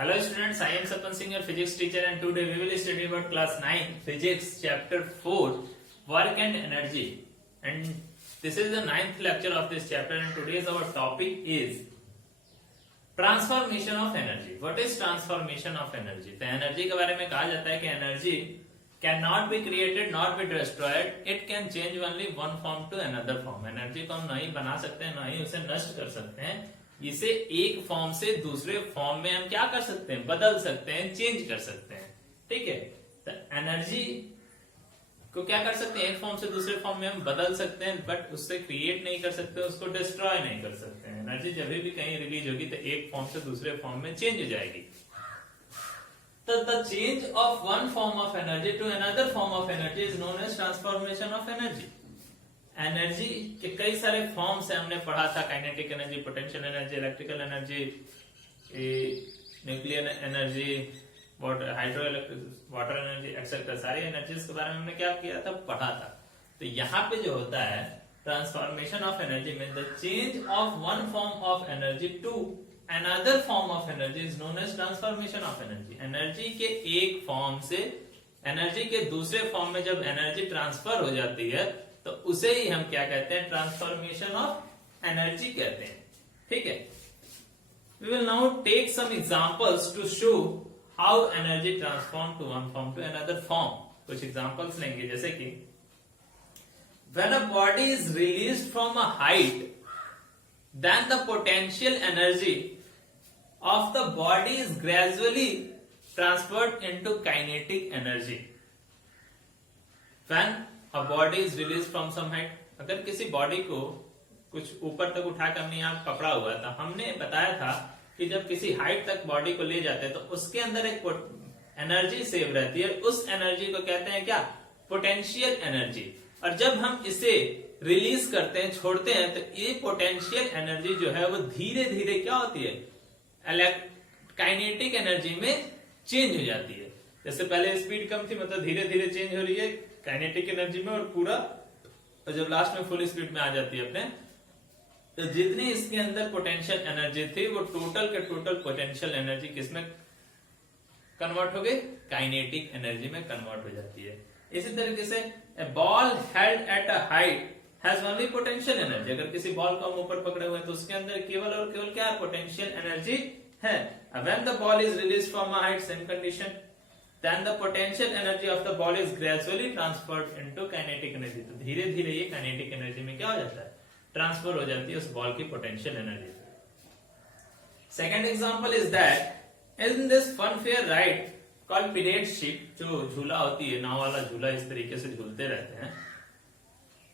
Hello students, I am Sapan Singh, your physics teacher, and today we will study about class 9 physics chapter 4 work and energy. And this is the ninth lecture of this chapter, and today's our topic is transformation of energy. What is transformation of energy? तो energy के बारे में कहा जाता है कि energy cannot be created nor be destroyed, it can change only one form to another form. Energy को हम नहीं बना सकते हैं, ना ही उसे नष्ट कर सकते हैं. इसे एक फॉर्म से दूसरे फॉर्म में हम क्या कर सकते हैं, बदल सकते हैं, चेंज कर सकते हैं. ठीक है, तो एनर्जी को क्या कर सकते हैं, एक फॉर्म से दूसरे फॉर्म में हम बदल सकते हैं, बट उससे क्रिएट नहीं कर सकते, उसको डिस्ट्रॉय नहीं कर सकते हैं. एनर्जी जब भी कहीं रिलीज होगी तो एक फॉर्म से दूसरे फॉर्म में चेंज हो जाएगी. तो the change of one form of energy to another form of energy is known as transformation of energy. Energy के कई सारे फॉर्म्स है, हमने पढ़ा था. Kinetic energy, potential energy, electrical energy, nuclear energy, hydroelectric, water energy, etcetera. सारी एनर्जीज के बारे में हमने क्या किया था, पढ़ा था. तो यहाँ पे जो होता है ट्रांसफॉर्मेशन ऑफ एनर्जी में the change of one form of energy to another form of energy is known as transformation of energy. Energy के एक फॉर्म से एनर्जी के दूसरे फॉर्म में जब एनर्जी ट्रांसफर हो जाती है तो उसे ही हम क्या कहते हैं, ट्रांसफॉर्मेशन ऑफ एनर्जी कहते हैं. ठीक है, we will now take some examples to show how energy transform to one form to another form. कुछ एग्जांपल्स लेंगे, जैसे कि when a body is released from a height then the potential energy of the body is gradually transferred into kinetic energy. When A body is released from some height. अगर किसी body को कुछ ऊपर तक उठाकर हमने यहाँ पकड़ा हुआ था, हमने बताया था कि जब किसी हाइट तक बॉडी को ले जाते हैं तो उसके अंदर एक एनर्जी सेव रहती है. उस एनर्जी को कहते हैं क्या, पोटेंशियल एनर्जी. और जब हम इसे रिलीज करते हैं, छोड़ते हैं, तो ये पोटेंशियल एनर्जी जो है वो धीरे धीरे क्या होती है, काइनेटिक एनर्जी में चेंज हो जाती है. जैसे पहले स्पीड कम थी, मतलब धीरे धीरे चेंज हो रही है काइनेटिक एनर्जी में, और पूरा जब लास्ट में फुल स्पीड में आ जाती है अपने, तो जितनी इसके अंदर पोटेंशियल एनर्जी थी वो टोटल के टोटल पोटेंशियल एनर्जी किसमें कन्वर्ट हो गई, काइनेटिक एनर्जी में कन्वर्ट हो जाती है. इसी तरीके से a ball held at a height has only potential energy. अगर किसी बॉल को हम ऊपर पकड़े हुए हैं तो उसके अंदर केवल और केवल क्या, पोटेंशियल एनर्जी है. When the ball is release from a height, same condition, then the potential energy of the ball is gradually transferred into kinetic energy. तो धीरे धीरे ये kinetic energy में क्या हो जाता है, ट्रांसफर हो जाती है उस बॉल की potential energy. Second example is that in this fun fair ride called parade ship, जो झूला होती है, नाव वाला झूला, इस तरीके से झूलते रहते हैं,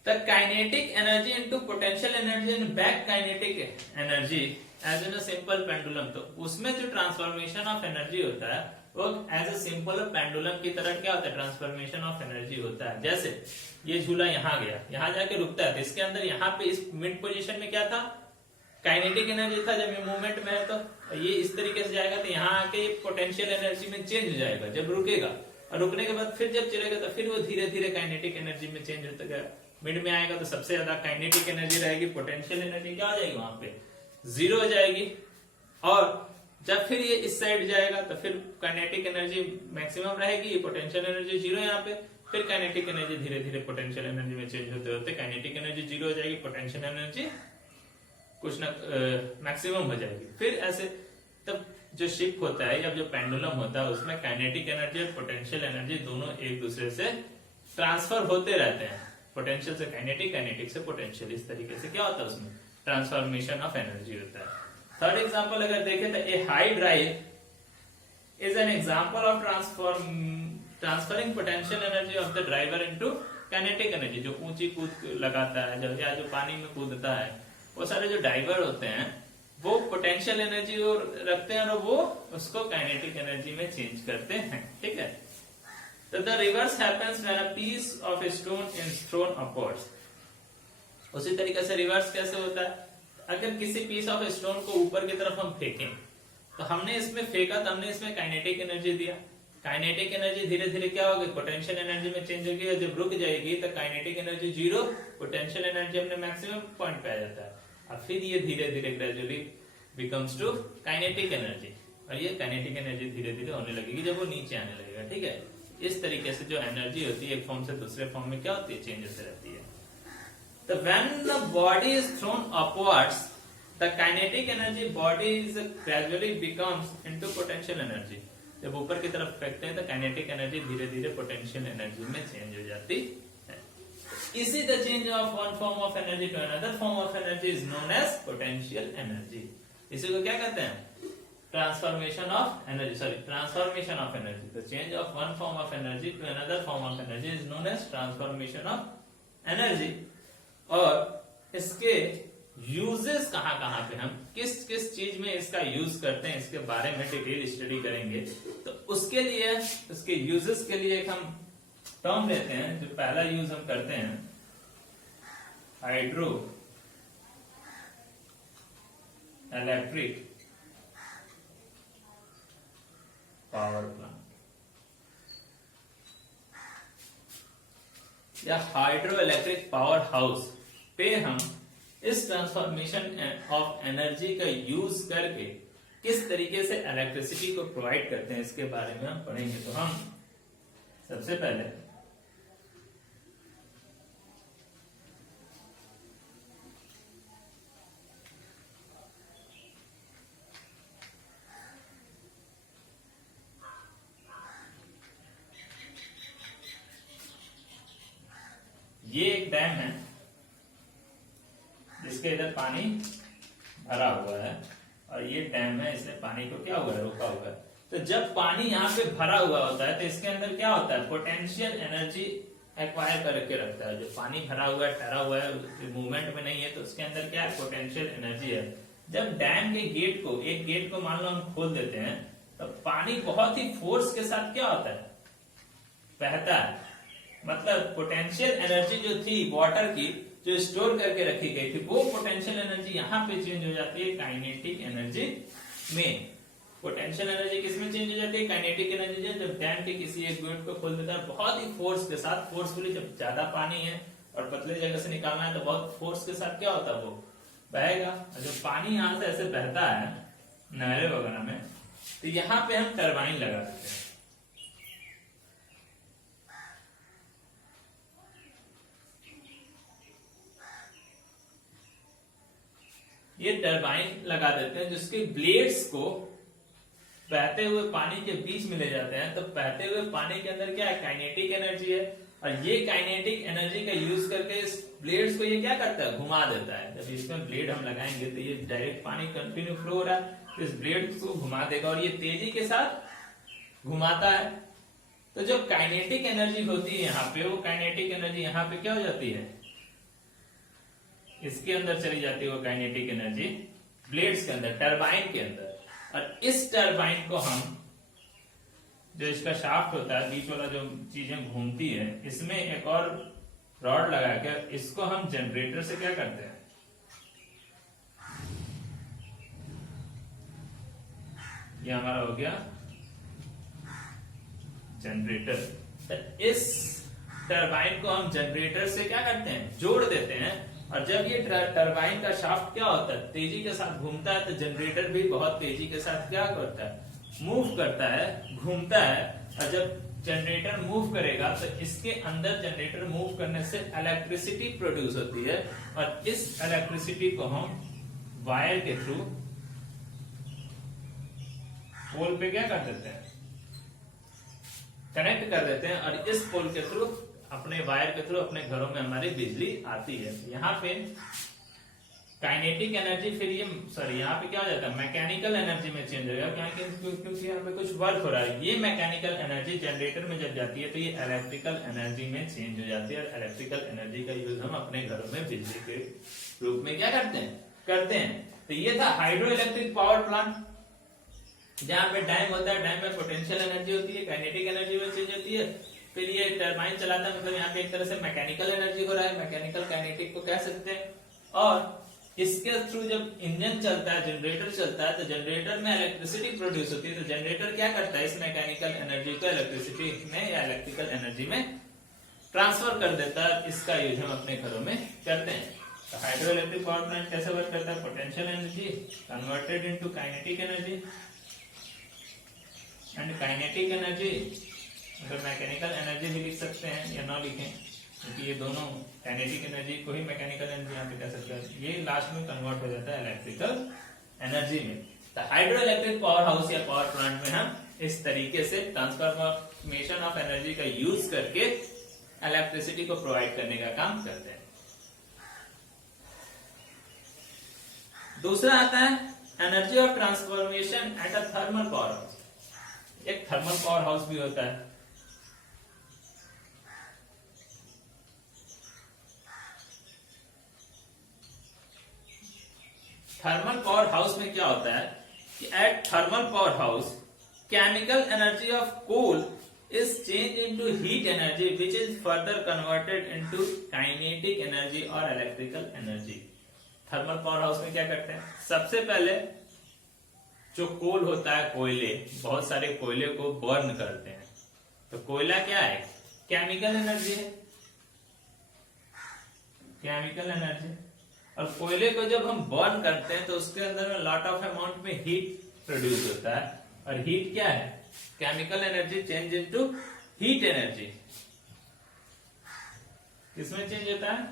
the kinetic energy into potential energy and back kinetic energy as in a simple pendulum. तो उसमें जो ट्रांसफॉर्मेशन ऑफ एनर्जी होता है वो एज ए सिंपल पेंडुलम की तरह क्या होता है, ट्रांसफॉर्मेशन ऑफ एनर्जी होता है. जैसे ये झूला यहाँ गया, यहाँ जाके रुकता है, तो इसके अंदर यहाँ पे इस मिड पोजीशन में क्या था, काइनेटिक एनर्जी था. जब ये मूवमेंट में है तो ये इस तरीके से जाएगा, तो यहाँ आके ये पोटेंशियल एनर्जी में चेंज हो जाएगा जब रुकेगा, और रुकने के बाद फिर जब चलेगा तो फिर वो धीरे धीरे काइनेटिक एनर्जी में चेंज होता गया. मिड में आएगा तो सबसे ज्यादा काइनेटिक एनर्जी रहेगी, पोटेंशियल एनर्जी क्या हो जाएगी, वहां पे जीरो हो जाएगी. और जब फिर ये इस साइड जाएगा तो फिर काइनेटिक एनर्जी मैक्सिमम रहेगी, पोटेंशियल एनर्जी जीरो यहाँ पे. फिर काइनेटिक एनर्जी धीरे धीरे पोटेंशियल एनर्जी में चेंज होते होते काइनेटिक एनर्जी जीरो हो जाएगी, पोटेंशियल एनर्जी कुछ ना मैक्सिमम हो जाएगी. फिर ऐसे तब जो शिप होता है या जो पेंडुलम होता है उसमें काइनेटिक एनर्जी और पोटेंशियल एनर्जी दोनों एक दूसरे से ट्रांसफर होते रहते हैं. पोटेंशियल से काइनेटिक, काइनेटिक से पोटेंशियल, इस तरीके से क्या होता है, उसमें ट्रांसफॉर्मेशन ऑफ एनर्जी होता है. थर्ड एग्जांपल अगर देखें तो a high drive is an example of transferring potential energy of the driver into kinetic energy. जो ऊंची कूद लगाता है, जो पानी में कूदता है, वो सारे जो डाइवर होते हैं वो पोटेंशियल एनर्जी रखते हैं और वो उसको काइनेटिक एनर्जी में चेंज करते हैं. ठीक है, तो the reverse happens when a piece of a stone is thrown upwards. उसी तरीके से रिवर्स कैसे होता है, अगर किसी पीस ऑफ स्टोन को ऊपर की तरफ हम फेंकें, तो हमने इसमें फेंका तो हमने इसमें काइनेटिक एनर्जी दिया. काइनेटिक एनर्जी धीरे धीरे क्या होगी, पोटेंशियल एनर्जी में चेंज होगी, और जब रुक जाएगी तो kinetic energy zero, potential energy अपने मैक्सिमम पॉइंट पे आ जाता है. और फिर ये धीरे धीरे gradually becomes to kinetic energy. और ये काइनेटिक एनर्जी धीरे धीरे होने लगेगी जब वो नीचे आने लगेगा। ठीक है, इस तरीके से जो एनर्जी होती है एक फॉर्म से दूसरे फॉर्म में क्या होती है, चेंज होती रहती है। तो when the body is thrown upwards the kinetic energy body is gradually becomes into potential energy. जब ऊपर की तरफ फेंकते हैं तो काइनेटिक एनर्जी धीरे धीरे पोटेंशियल एनर्जी में चेंज हो जाती है। इसी the change of one form of energy to another form of energy is known as potential energy. इसी को क्या कहते हैं, transformation of energy, sorry transformation of energy. The change of one form of energy to another form of energy is known as transformation of energy. और इसके uses कहां पे, हम किस किस चीज में इसका यूज करते हैं, इसके बारे में डिटेल स्टडी करेंगे। तो उसके लिए, उसके यूजेस के लिए एक हम टर्म लेते हैं। जो पहला यूज हम करते हैं, हाइड्रो इलेक्ट्रिक पावर प्लांट या हाइड्रो इलेक्ट्रिक पावर हाउस पे हम इस ट्रांसफॉर्मेशन ऑफ एनर्जी का यूज करके किस तरीके से इलेक्ट्रिसिटी को प्रोवाइड करते हैं, इसके बारे में हम पढ़ेंगे। तो हम सबसे पहले ये एक डैम है जिसके इधर पानी भरा हुआ है और ये डैम है, इसने पानी को क्या हुआ है, रोका हुआ है। तो जब पानी यहाँ पे भरा हुआ होता है तो इसके अंदर क्या होता है, पोटेंशियल एनर्जी एक्वायर करके रखता है। जो पानी भरा हुआ है, ठहरा हुआ है, मूवमेंट में नहीं है, तो उसके अंदर क्या है, पोटेंशियल एनर्जी है। जब डैम के गेट को, एक गेट को मान लो हम खोल देते हैं, तो पानी बहुत ही फोर्स के साथ क्या होता है, बहता है। मतलब पोटेंशियल एनर्जी जो थी वाटर की, जो स्टोर करके रखी गई थी, वो पोटेंशियल एनर्जी यहाँ पे चेंज हो जाती है काइनेटिक एनर्जी में। पोटेंशियल एनर्जी किसमें चेंज हो जाती है, काइनेटिक एनर्जी। जब डैम के किसी एक गेट को खोल देता है बहुत ही फोर्स के साथ, फोर्सफुली, जब ज्यादा पानी है और पतले जगह से निकालना है तो बहुत फोर्स के साथ क्या होता है, वो बहेगा। और जब पानी यहाँ से ऐसे बहता है नहरें वगैरह में, तो यहाँ पे हम टरबाइन लगा देते हैं। ये टरबाइन लगा देते हैं जिसके ब्लेड्स को बहते हुए पानी के बीच में ले जाते हैं। तो बहते हुए पानी के अंदर क्या है, काइनेटिक एनर्जी है, और ये काइनेटिक एनर्जी का यूज करके इस ब्लेड्स को ये क्या करता है, घुमा देता है। जब इसमें ब्लेड हम लगाएंगे तो ये डायरेक्ट पानी कंटिन्यू फ्लो हो रहा है, तो इस ब्लेड को घुमा देगा और ये तेजी के साथ घुमाता है। तो जो काइनेटिक एनर्जी होती है यहाँ पे, वो काइनेटिक एनर्जी यहाँ पे क्या हो जाती है, इसके अंदर चली जाती है वो काइनेटिक एनर्जी ब्लेड्स के अंदर, टरबाइन के अंदर। और इस टरबाइन को हम, जो इसका शाफ्ट होता है, बीच वाला जो चीजें घूमती है, इसमें एक और रॉड लगाकर इसको हम जनरेटर से क्या करते हैं, ये हमारा हो गया जनरेटर। इस टरबाइन को हम जनरेटर से क्या करते हैं, जोड़ देते हैं। और जब ये टरबाइन का शाफ्ट क्या होता है, तेजी के साथ घूमता है, तो जनरेटर भी बहुत तेजी के साथ क्या करता है, मूव करता है, घूमता है। और जब जनरेटर मूव करेगा तो इसके अंदर जनरेटर मूव करने से इलेक्ट्रिसिटी प्रोड्यूस होती है, और इस इलेक्ट्रिसिटी को हम वायर के थ्रू पोल पे क्या कर देते हैं, कनेक्ट कर देते हैं। और इस पोल के थ्रू, अपने वायर के थ्रू अपने घरों में हमारी बिजली आती है। यहाँ पे काइनेटिक एनर्जी, फिर ये सॉरी यहाँ पे क्या हो जाता है, मैकेनिकल एनर्जी में चेंज हो गया, क्योंकि यहाँ पे कुछ वर्क हो रहा है। ये मैकेनिकल एनर्जी जनरेटर में जब जाती है तो ये इलेक्ट्रिकल एनर्जी में चेंज हो जाती है। और इलेक्ट्रिकल एनर्जी का यूज हम अपने घरों में बिजली के रूप में क्या करते हैं। तो ये था हाइड्रो इलेक्ट्रिक पावर प्लांट, जहाँ पे डैम होता है, डैम में पोटेंशियल एनर्जी होती है, काइनेटिक एनर्जी में चेंज होती है। फिर ये टरबाइन चलाता है, मतलब यहाँ पे एक तरह से मैकेनिकल एनर्जी हो रहा है, मैकेनिकल काइनेटिक को कह सकते हैं। और इसके थ्रू जब इंजन चलता है, जनरेटर चलता है, तो जनरेटर में इलेक्ट्रिसिटी प्रोड्यूस होती है। तो जनरेटर क्या करता है, इस मैकेनिकल एनर्जी को इलेक्ट्रिसिटी में या इलेक्ट्रिकल एनर्जी में ट्रांसफर कर देता है। इसका यूज हम अपने घरों में करते हैं। तो हाइड्रो इलेक्ट्रिक पावर प्लांट कैसे वर्क करता है, potential energy converted into kinetic energy, and kinetic energy, अगर मैकेनिकल एनर्जी भी लिख सकते हैं या ना लिखें, क्योंकि ये दोनों काइनेटिक एनर्जी को ही मैकेनिकल एनर्जी यहाँ पे कह सकते हैं, ये लास्ट में कन्वर्ट हो जाता है इलेक्ट्रिकल एनर्जी में। तो हाइड्रो इलेक्ट्रिक पावर हाउस या पावर प्लांट में हम इस तरीके से ट्रांसफॉर्मेशन ऑफ एनर्जी का यूज करके इलेक्ट्रिसिटी को प्रोवाइड करने का काम करते हैं। दूसरा आता है energy of transformation at a thermal power house. एक थर्मल पावर हाउस भी होता है। थर्मल पावर हाउस में क्या होता है कि at thermal power house chemical energy of coal is changed into heat energy which is further converted into kinetic energy or electrical energy। Thermal power house में क्या करते हैं, सबसे पहले जो कोल होता है, कोयले, बहुत सारे कोयले को बर्न करते हैं। तो कोयला क्या है, केमिकल एनर्जी है, केमिकल एनर्जी। और कोयले को जब हम बर्न करते हैं तो उसके अंदर में लॉट ऑफ अमाउंट में हीट प्रोड्यूस होता है, और हीट क्या है, chemical energy change into heat energy. किसमें चेंज होता है,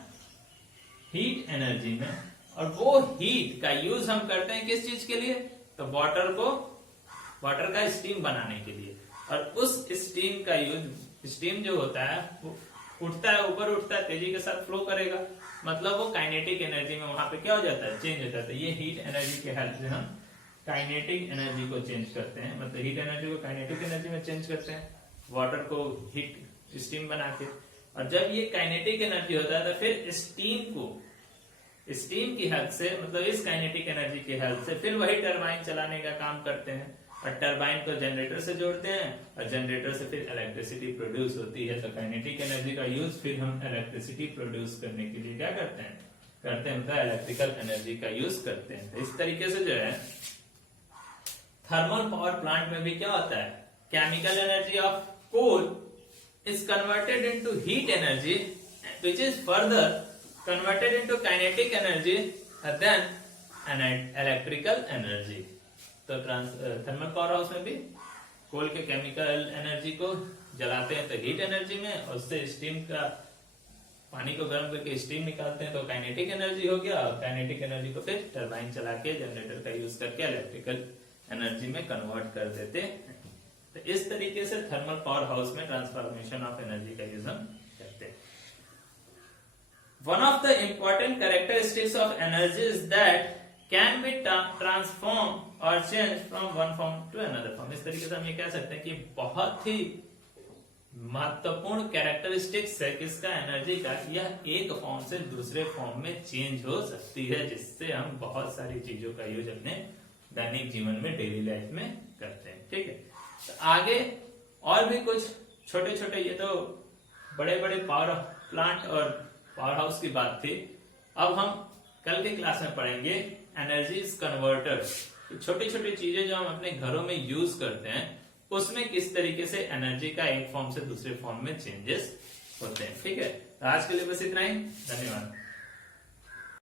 हीट एनर्जी में। और वो हीट का यूज हम करते हैं किस चीज के लिए, तो वाटर का स्टीम बनाने के लिए। और उस स्टीम का यूज, स्टीम जो होता है वो उठता है, ऊपर उठता है, तेजी के साथ फ्लो करेगा, मतलब वो काइनेटिक एनर्जी में वहां पे क्या हो जाता है, चेंज हो जाता है। ये हीट एनर्जी के हेल्प से हम काइनेटिक एनर्जी को चेंज करते हैं, मतलब हीट एनर्जी को काइनेटिक एनर्जी में चेंज करते हैं, वाटर को हीट स्टीम बना के। और जब ये काइनेटिक एनर्जी होता है तो फिर स्टीम की हेल्प से, मतलब इस काइनेटिक एनर्जी की हेल्प से फिर वही टरबाइन चलाने का काम करते हैं, और टरबाइन को जनरेटर से जोड़ते हैं, और जनरेटर से फिर इलेक्ट्रिसिटी प्रोड्यूस होती है। तो काइनेटिक एनर्जी का यूज फिर हम इलेक्ट्रिसिटी प्रोड्यूस करने के लिए क्या करते हैं, मतलब इलेक्ट्रिकल एनर्जी का यूज करते हैं। तो इस तरीके से जो है थर्मल पावर प्लांट में भी क्या होता है, chemical energy of coal is converted into heat energy which is further converted into kinetic energy then electrical energy. तो थर्मल पावर हाउस में भी कोल के केमिकल एनर्जी को जलाते हैं तो हीट एनर्जी में, और उससे स्टीम का, पानी को गर्म करके स्टीम निकालते हैं तो काइनेटिक एनर्जी हो गया, और काइनेटिक एनर्जी को फिर टरबाइन चला के जनरेटर का यूज करके इलेक्ट्रिकल एनर्जी में कन्वर्ट कर देते हैं। तो इस तरीके से थर्मल पावर हाउस में ट्रांसफॉर्मेशन ऑफ एनर्जी का यूज हम करते हैं। One of the important characteristics of energy is that can be transform or change from one form to another form. इस तरीके से हम ये कह सकते हैं कि बहुत ही महत्वपूर्ण कैरेक्टरिस्टिक्स है किसका, एनर्जी का, यह एक फॉर्म से दूसरे फॉर्म में चेंज हो सकती है, जिससे हम बहुत सारी चीजों का यूज अपने दैनिक जीवन में, डेली लाइफ में करते हैं। ठीक है, तो आगे और भी कुछ छोटे छोटे, ये तो बड़े बड़े पावर प्लांट और पावर हाउस की बात थी। अब हम कल के क्लास में पढ़ेंगे एनर्जीज कन्वर्टर्स। छोटी छोटी चीजें जो हम अपने घरों में यूज करते हैं उसमें किस तरीके से एनर्जी का एक फॉर्म से दूसरे फॉर्म में चेंजेस होते हैं। ठीक है, तो आज के लिए बस इतना ही, धन्यवाद।